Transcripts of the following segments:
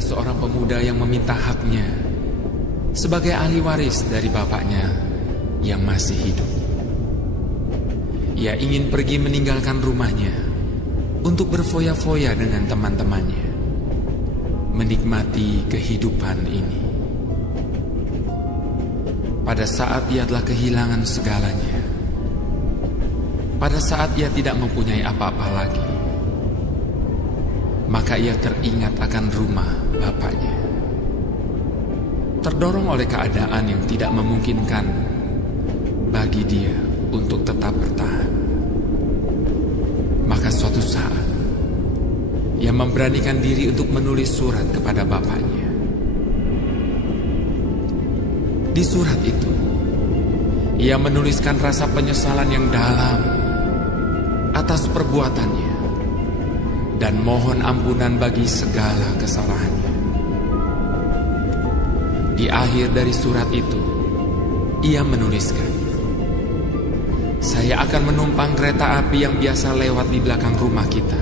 ada seorang pemuda yang meminta haknya sebagai ahli waris dari bapaknya yang masih hidup. Ia ingin pergi meninggalkan rumahnya untuk berfoya-foya dengan teman-temannya, menikmati kehidupan ini. Pada saat ia telah kehilangan segalanya, pada saat ia tidak mempunyai apa-apa lagi, maka ia teringat akan rumah bapaknya. Terdorong oleh keadaan yang tidak memungkinkan bagi dia untuk tetap bertahan, maka suatu saat ia memberanikan diri untuk menulis surat kepada bapaknya. Di surat itu, ia menuliskan rasa penyesalan yang dalam atas perbuatannya dan mohon ampunan bagi segala kesalahannya. Di akhir dari surat itu, ia menuliskan, "Saya akan menumpang kereta api yang biasa lewat di belakang rumah kita.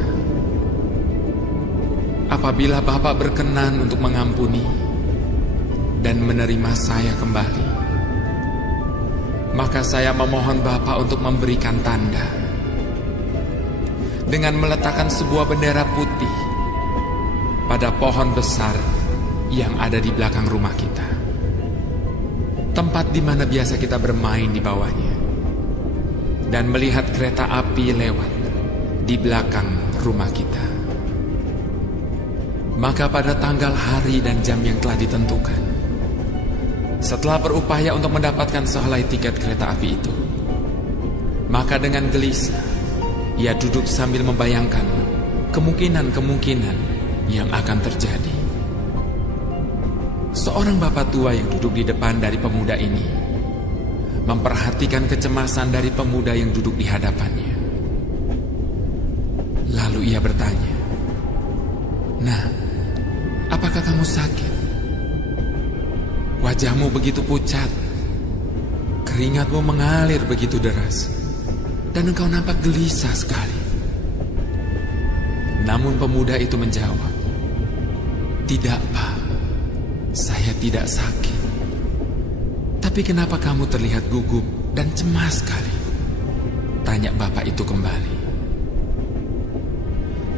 Apabila Bapak berkenan untuk mengampuni dan menerima saya kembali, maka saya memohon Bapak untuk memberikan tanda dengan meletakkan sebuah bendera putih pada pohon besar yang ada di belakang rumah kita, tempat di mana biasa kita bermain di bawahnya, dan melihat kereta api lewat di belakang rumah kita. Maka pada tanggal, hari, dan jam yang telah ditentukan, setelah berupaya untuk mendapatkan sehelai tiket kereta api itu, maka dengan gelisah ia duduk sambil membayangkan kemungkinan-kemungkinan yang akan terjadi. Seorang bapak tua yang duduk di depan dari pemuda ini memperhatikan kecemasan dari pemuda yang duduk di hadapannya. Lalu ia bertanya, "Nah, apakah kamu sakit? Wajahmu begitu pucat, keringatmu mengalir begitu deras, dan engkau nampak gelisah sekali." Namun pemuda itu menjawab, "Tidak, Pak, saya tidak sakit. Tapi kenapa kamu terlihat gugup dan cemas sekali?" tanya bapak itu kembali.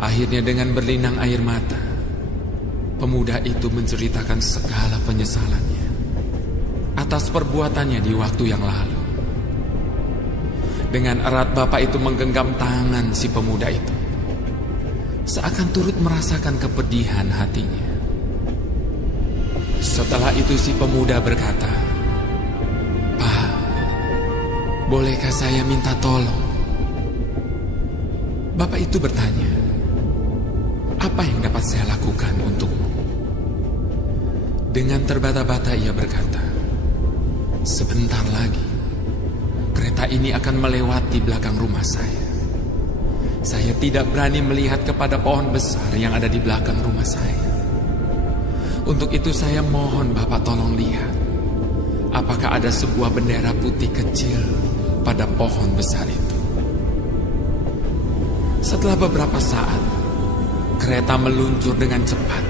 Akhirnya dengan berlinang air mata, pemuda itu menceritakan segala penyesalannya atas perbuatannya di waktu yang lalu. Dengan erat bapak itu menggenggam tangan si pemuda itu, seakan turut merasakan kepedihan hatinya. Setelah itu si pemuda berkata, "Pak, bolehkah saya minta tolong?" Bapak itu bertanya, "Apa yang dapat saya lakukan untukmu?" Dengan terbata-bata ia berkata, "Sebentar lagi kereta ini akan melewati belakang rumah saya. Saya tidak berani melihat kepada pohon besar yang ada di belakang rumah saya. Untuk itu saya mohon Bapak tolong lihat, apakah ada sebuah bendera putih kecil pada pohon besar itu." Setelah beberapa saat, kereta meluncur dengan cepat.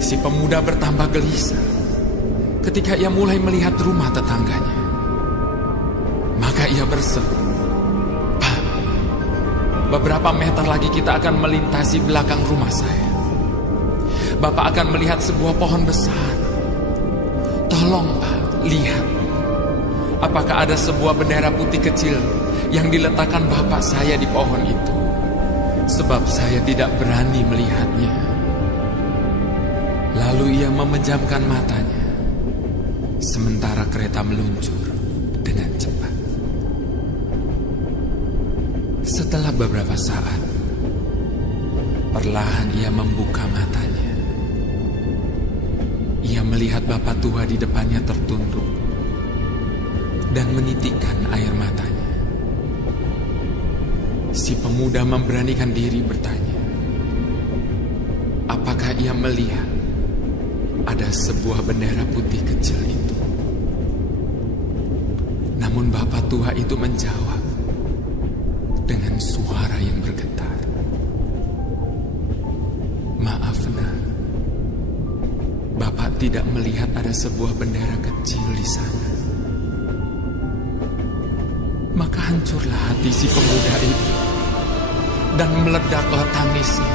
Si pemuda bertambah gelisah ketika ia mulai melihat rumah tetangganya. Maka ia berseru, "Pak, beberapa meter lagi kita akan melintasi belakang rumah saya. Bapak akan melihat sebuah pohon besar. Tolong Pak, lihat. Apakah ada sebuah bendera putih kecil yang diletakkan bapak saya di pohon itu? Sebab saya tidak berani melihatnya." Lalu ia memejamkan matanya, sementara kereta meluncur dengan cepat. Setelah beberapa saat, perlahan ia membuka matanya. Ia melihat bapak tua di depannya tertunduk dan menitikkan air matanya. Si pemuda memberanikan diri bertanya, apakah ia melihat ada sebuah bendera putih kecil itu? Namun bapak tua itu menjawab dengan suara yang bergetar, "Maaf, Nak, tidak melihat ada sebuah bendera kecil di sana. Maka hancurlah hati si pemuda itu dan meledaklah tangisnya.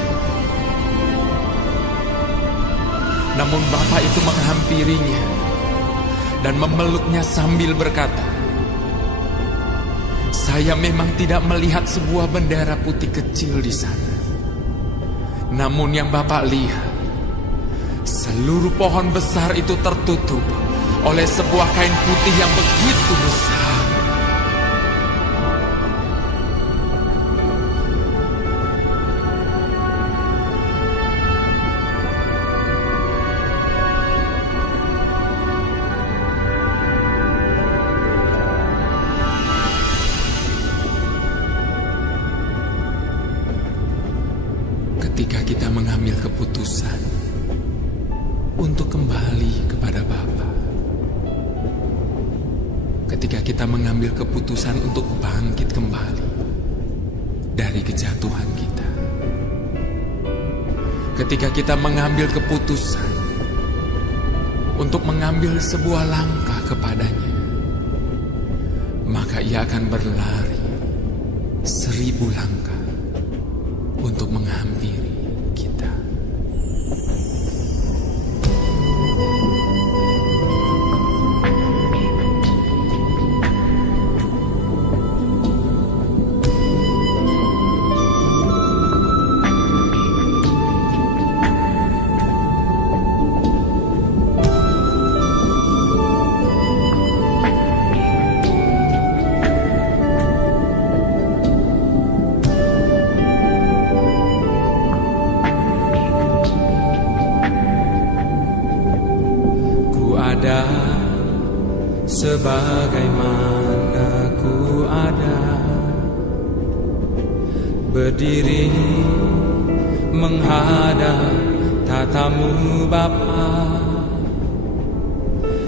Namun bapak itu menghampirinya dan memeluknya sambil berkata, "Saya memang tidak melihat sebuah bendera putih kecil di sana. Namun yang bapak lihat, seluruh pohon besar itu tertutup oleh sebuah kain putih yang begitu besar." Ketika kita mengambil keputusan untuk kembali kepada Bapa, ketika kita mengambil keputusan untuk bangkit kembali dari kejatuhan kita, ketika kita mengambil keputusan untuk mengambil sebuah langkah kepadanya, maka Ia akan berlari 1000 langkah untuk menghampiri kita. Sebagaimana ku ada, berdiri menghadap tatamu Bapa,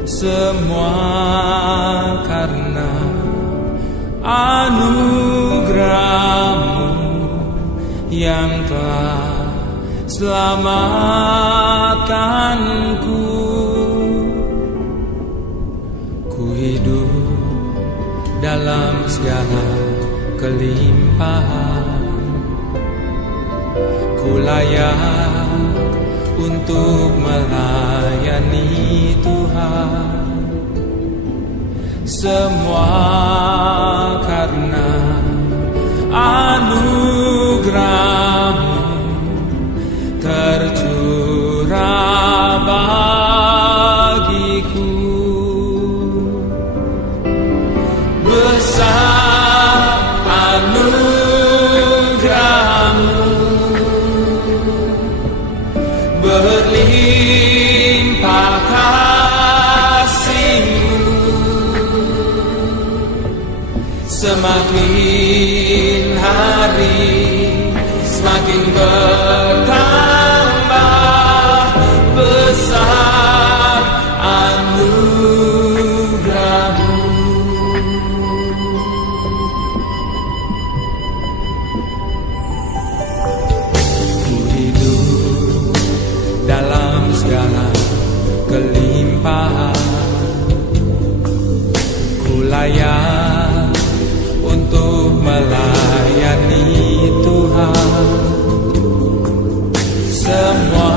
semua karena anugerah-Mu yang telah selamatkanku. Ku hidup dalam segala kelimpahan, ku layak untuk melayani Tuhan. Semua karena anugerah-Mu tercurah bagiku. Besar anugerah-Mu, berlimpah kasih-Mu, semakin hari semakin bertambah besar anugerah-Mu. Dalam segala kelimpahan, ku layak untuk melayani Tuhan. Semua